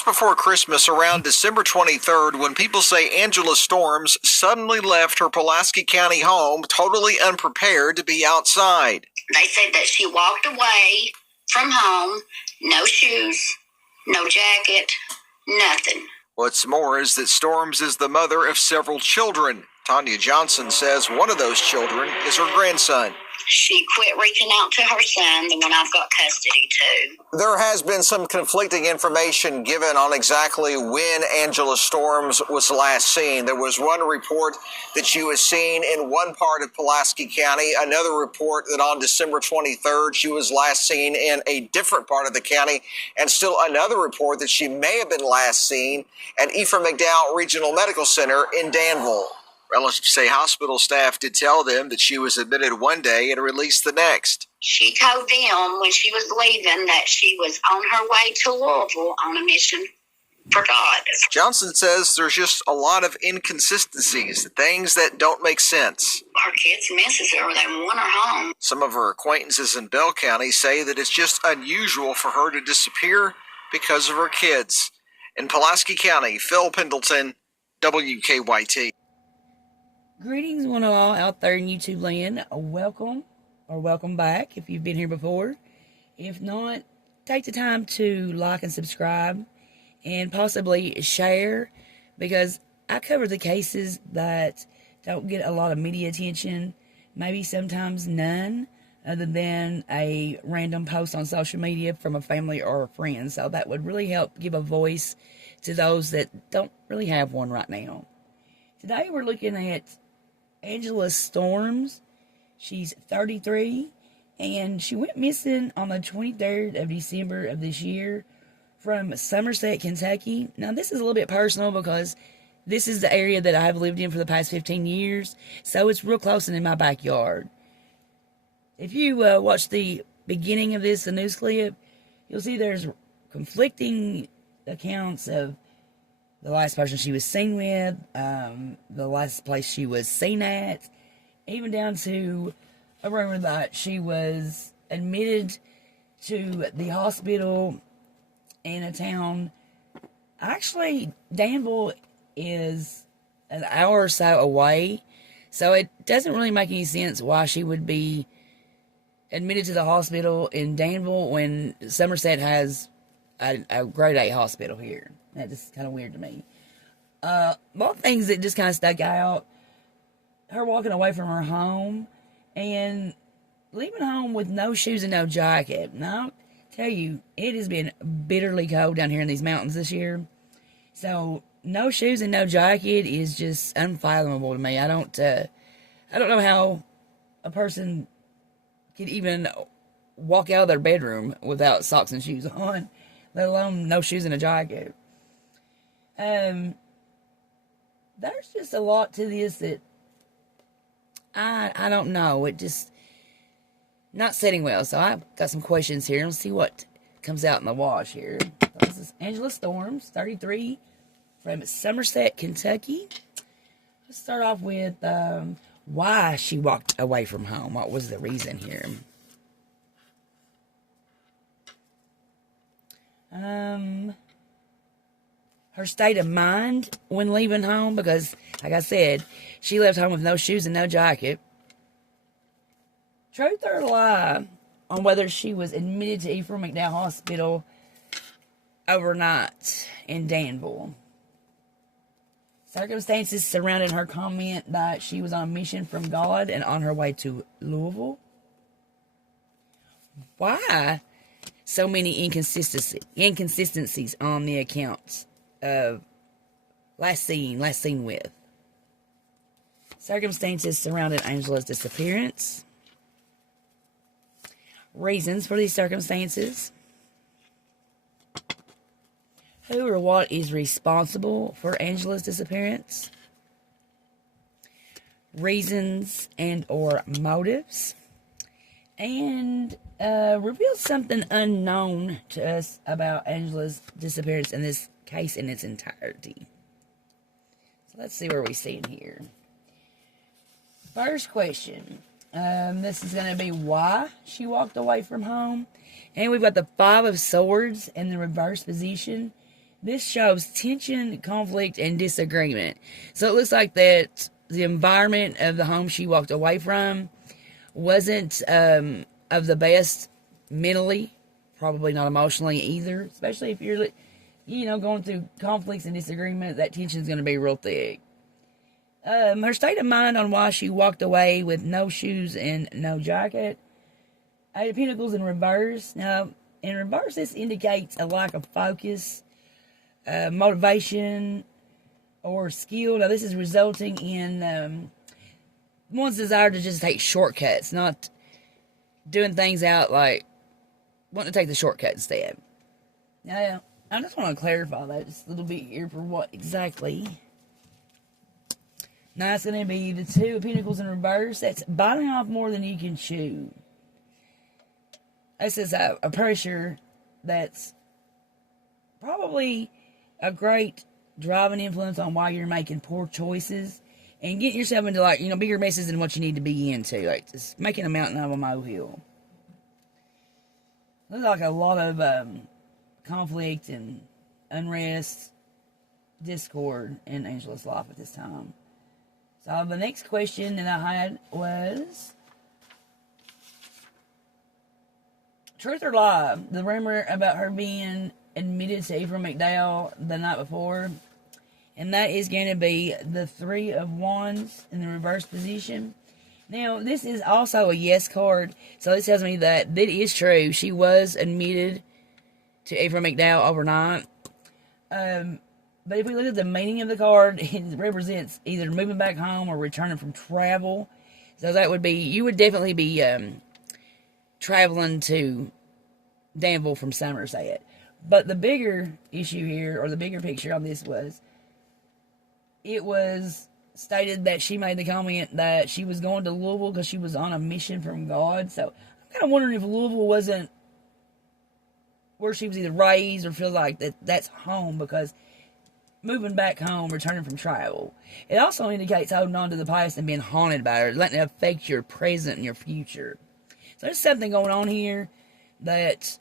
just before Christmas, around December 23rd, when people say Angela Storms suddenly left her Pulaski County home totally unprepared to be outside. They said that she walked away from home, no shoes, no jacket, nothing. What's more is that Storms is the mother of several children. Tanya Johnson says one of those children is her grandson. She quit reaching out to her son, the one I've got custody to. There has been some conflicting information given on exactly when Angela Storms was last seen. There was one report that she was seen in one part of Pulaski County, another report that on December 23rd she was last seen in a different part of the county, and still another report that she may have been last seen at Ephraim McDowell Regional Medical Center in Danville. Relatives say hospital staff did tell them that she was admitted one day and released the next. She told them when she was leaving that she was on her way to Louisville on a mission for God. Johnson says there's just a lot of inconsistencies, things that don't make sense. Her kids misses her. They want her home. Some of her acquaintances in Bell County say that it's just unusual for her to disappear because of her kids. In Pulaski County, Phil Pendleton, WKYT. Greetings, one and all out there in YouTube land. Welcome or welcome back if you've been here before. If not, take the time to like and subscribe and possibly share, because I cover the cases that don't get a lot of media attention, maybe sometimes none, other than a random post on social media from a family or a friend. So that would really help give a voice to those that don't really have one right now. Today we're looking at Angela Storms. She's 33, and she went missing on the 23rd of December of this year from Somerset, Kentucky. Now, this is a little bit personal because this is the area that I've lived in for the past 15 years, so it's real close and in my backyard. If you watch the beginning of this, the news clip, you'll see there's conflicting accounts of the last person she was seen with, the last place she was seen at, even down to a rumor that she was admitted to the hospital in a town. Actually, Danville is an hour or so away, so it doesn't really make any sense why she would be admitted to the hospital in Danville when Somerset has a grade A hospital here. That's just kind of weird to me. One things that just kind of stuck out, her walking away from her home and leaving home with no shoes and no jacket. Now, I'll tell you, it has been bitterly cold down here in these mountains this year. So, no shoes and no jacket is just unfathomable to me. I don't know how a person could even walk out of their bedroom without socks and shoes on, let alone no shoes and a jacket. There's just a lot to this that I don't know. It just not setting well. So I've got some questions here. Let's see what comes out in the wash here. This is Angela Storms, 33, from Somerset, Kentucky. Let's start off with why she walked away from home. What was the reason here? Her state of mind when leaving home, because, like I said, she left home with no shoes and no jacket. Truth or lie on whether she was admitted to Ephraim McDowell Hospital overnight in Danville. Circumstances surrounding her comment that she was on a mission from God and on her way to Louisville. Why so many inconsistencies on the accounts of last seen with? Circumstances surrounding Angela's disappearance. Reasons for these circumstances. Who or what is responsible for Angela's disappearance? Reasons and or motives. And reveal something unknown to us about Angela's disappearance in this case in its entirety. So let's see where we stand here. First question. This is going to be why she walked away from home. And we've got the Five of Swords in the reverse position. This shows tension, conflict, and disagreement. So it looks like that the environment of the home she walked away from wasn't of the best mentally, probably not emotionally either, especially if you're, going through conflicts and disagreement. That tension's going to be real thick. Her state of mind on why she walked away with no shoes and no jacket. Eight of Pentacles in reverse. Now, in reverse, this indicates a lack of focus, motivation, or skill. Now, this is resulting in one's desire to just take shortcuts, not doing things out like wanting to take the shortcut instead. Now, I just want to clarify that just a little bit here for what exactly. Now, it's going to be the Two of Pentacles in reverse. That's biting off more than you can chew. This is a pressure that's probably a great driving influence on why you're making poor choices and getting yourself into, bigger messes than what you need to be into. Like, just making a mountain out of a molehill. There's like a lot of conflict and unrest, discord in Angela's life at this time. So the next question that I had was, truth or lie? The rumor about her being admitted to Ephraim McDowell the night before. And that is going to be the Three of Wands in the reverse position. Now, this is also a yes card. So this tells me that is true. She was admitted to Ephraim McDowell overnight. But if we look at the meaning of the card, it represents either moving back home or returning from travel. So that would be, you would definitely be traveling to Danville from Somerset. But the bigger issue here, or the bigger picture on this was, it was stated that she made the comment that she was going to Louisville because she was on a mission from God. So I'm kind of wondering if Louisville wasn't where she was either raised or feels like that's home, because moving back home, returning from travel. It also indicates holding on to the past and being haunted by it, letting it affect your present and your future. So there's something going on here, that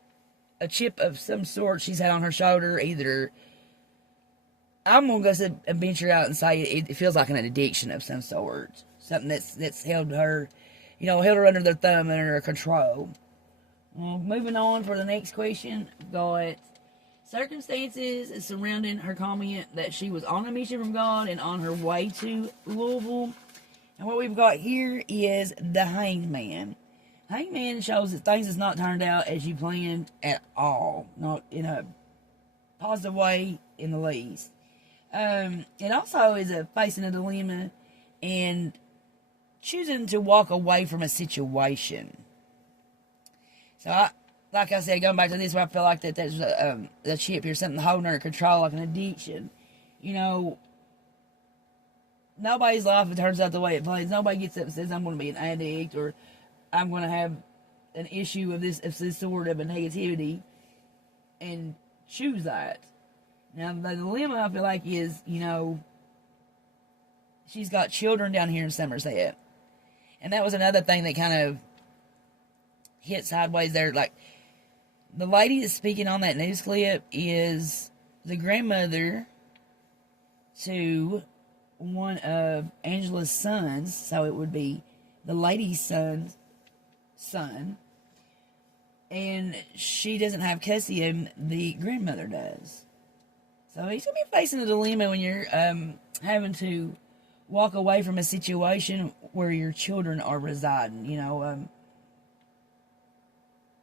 a chip of some sort she's had on her shoulder. Either, I'm going to go venture out and say it feels like an addiction of some sort. Something that's held her, held her under their thumb and under her control. Well, moving on for the next question, got circumstances surrounding her comment that she was on a mission from God and on her way to Louisville. And what we've got here is the Hangman. Hangman shows that things has not turned out as you planned at all. Not in a positive way in the least. It also is facing a dilemma and choosing to walk away from a situation. So, like I said, going back to this, where I feel like there's a chip here, something holding her in control, like an addiction. Nobody's life turns out the way it plays. Nobody gets up and says, I'm going to be an addict, or I'm going to have an issue of this sort of a negativity, and choose that. Now, the dilemma, I feel like, is, she's got children down here in Somerset. And that was another thing that kind of hit sideways there. Like, the lady that's speaking on that news clip is the grandmother to one of Angela's sons. So it would be the lady's son's son. And she doesn't have custody of him, the grandmother does. So he's going to be facing a dilemma when you're having to walk away from a situation where your children are residing.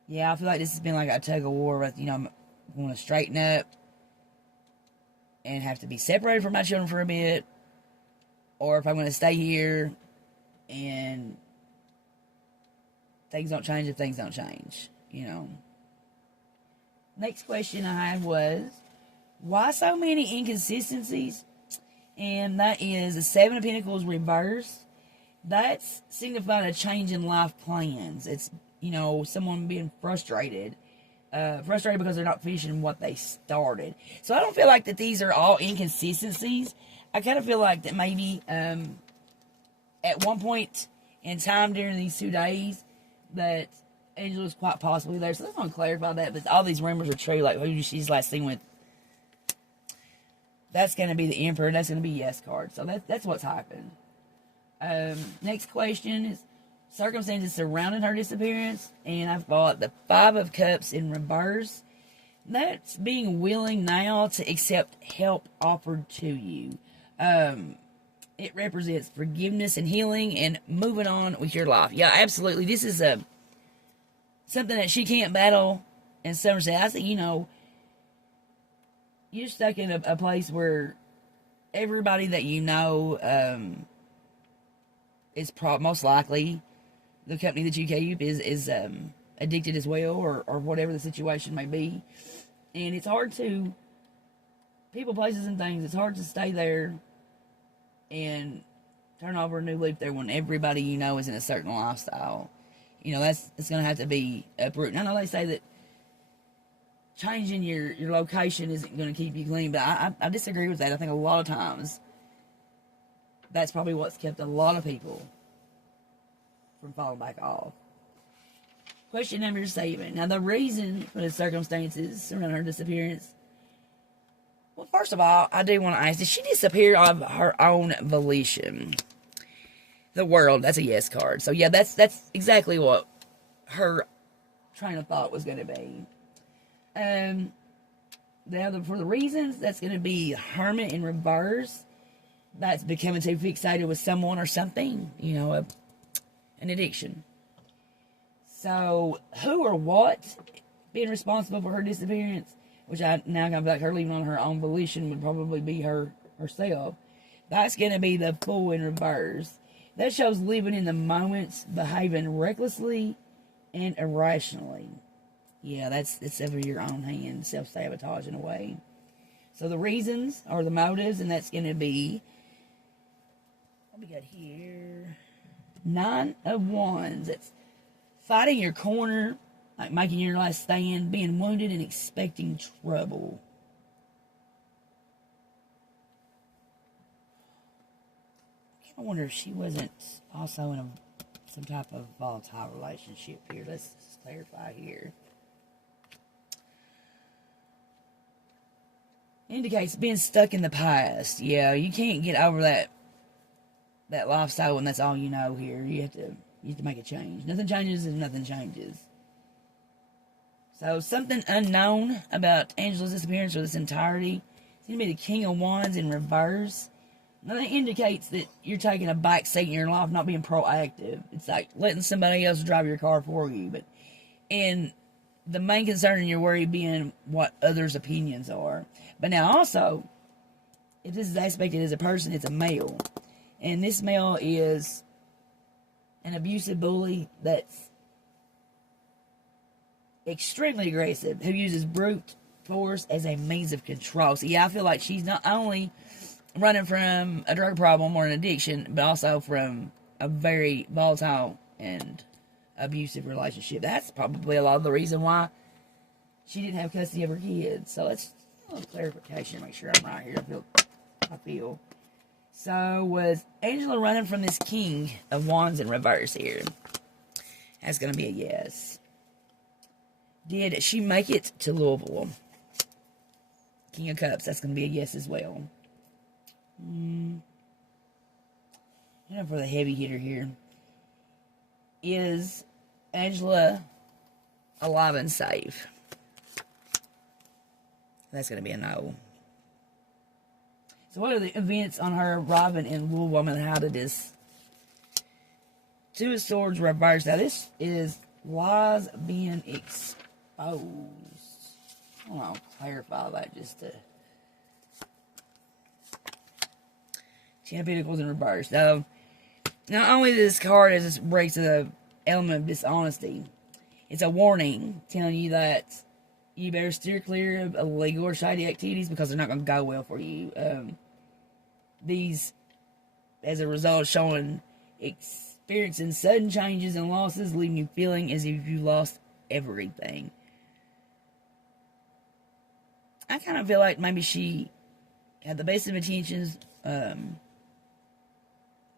Yeah, I feel like this has been like a tug of war with, I'm going to straighten up and have to be separated from my children for a bit, or if I'm going to stay here and things don't change if things don't change, Next question I had was, why so many inconsistencies? And that is the Seven of Pentacles reversed. That's signifying a change in life plans. It's, someone being frustrated. Frustrated because they're not finishing what they started. So I don't feel like that these are all inconsistencies. I kind of feel like that maybe at one point in time during these 2 days that Angela's quite possibly there. So I just want to clarify that. But all these rumors are true. Like who she's last seen with That's going to be the Emperor. That's going to be yes card. So that's what's happened. Next question is circumstances surrounding her disappearance. And I've bought the Five of Cups in reverse. That's being willing now to accept help offered to you. It represents forgiveness and healing and moving on with your life. Yeah, absolutely. This is something that she can't battle in Somerset. I think, you're stuck in a place where everybody that you know is most likely the company that you keep is addicted as well, or whatever the situation may be. And it's hard to, people, places, and things, it's hard to stay there and turn over a new leaf there when everybody you know is in a certain lifestyle. It's going to have to be uprooted. I know they say that changing your location isn't going to keep you clean, but I disagree with that. I think a lot of times that's probably what's kept a lot of people from falling back off. Question number 7. Now, the reason for the circumstances surrounding her disappearance. Well, first of all, I do want to ask, did she disappear of her own volition? The World, that's a yes card. So, yeah, that's exactly what her train of thought was going to be. For the reasons, that's going to be Hermit in reverse. That's becoming too fixated with someone or something, an addiction. So, who or what being responsible for her disappearance, which I now got back, her leaving on her own volition, would probably be herself. That's going to be the Fool in reverse. That shows living in the moments, behaving recklessly and irrationally. Yeah, it's over your own hand, self-sabotage in a way. So the reasons or the motives, and that's going to be, what we got here? 9 of Wands. It's fighting your corner, like making your last stand, being wounded and expecting trouble. I wonder if she wasn't also in some type of volatile relationship here. Let's just clarify here. Indicates being stuck in the past. Yeah, you can't get over that lifestyle when that's all you know here. You have to make a change. Nothing changes if nothing changes. So something unknown about Angela's disappearance for this entirety. It's going to be the King of Wands in reverse. Now that indicates that you're taking a back seat in your life, not being proactive. It's like letting somebody else drive your car for you. And the main concern in your worry being what others' opinions are. But now also, if this is aspected as a person, it's a male. And this male is an abusive bully that's extremely aggressive, who uses brute force as a means of control. So yeah, I feel like she's not only running from a drug problem or an addiction, but also from a very volatile and abusive relationship. That's probably a lot of the reason why she didn't have custody of her kids. So let's a little clarification, make sure I'm right here. I feel. So was Angela running from this King of Wands in reverse here? That's going to be a yes. Did she make it to Louisville? King of Cups, that's going to be a yes as well. For the heavy hitter here. Is Angela alive and safe? That's going to be a no. So what are the events on her arriving in Louisville? And how did this Two of Swords reverse? Now this is lies being exposed. I'll clarify that just to... Ten of Pentacles in reverse. Now, not only this card is this breaks the element of dishonesty, it's a warning telling you that you better steer clear of illegal or shady activities because they're not going to go well for you. These, as a result, showing experiencing sudden changes and losses, leaving you feeling as if you lost everything. I kind of feel like maybe she had the best of intentions.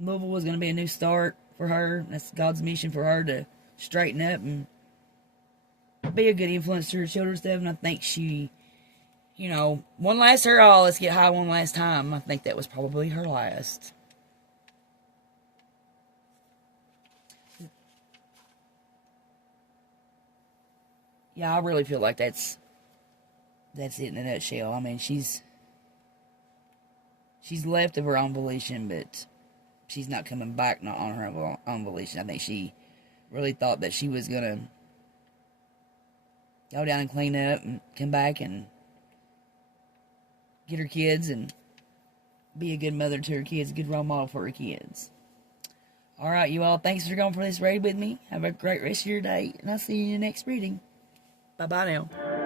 Louisville was going to be a new start for her. That's God's mission for her to straighten up and be a good influence to her children and stuff. And I think she you know, one last hurrah, let's get high one last time. I think that was probably her last. Yeah, I really feel like that's it in a nutshell. I mean, she's left of her own volition, but she's not coming back not on her own volition. I think she really thought that she was gonna go down and clean up and come back and get her kids and be a good mother to her kids, a good role model for her kids. All right, you all, thanks for going for this raid with me. Have a great rest of your day, and I'll see you in the next reading. Bye-bye now.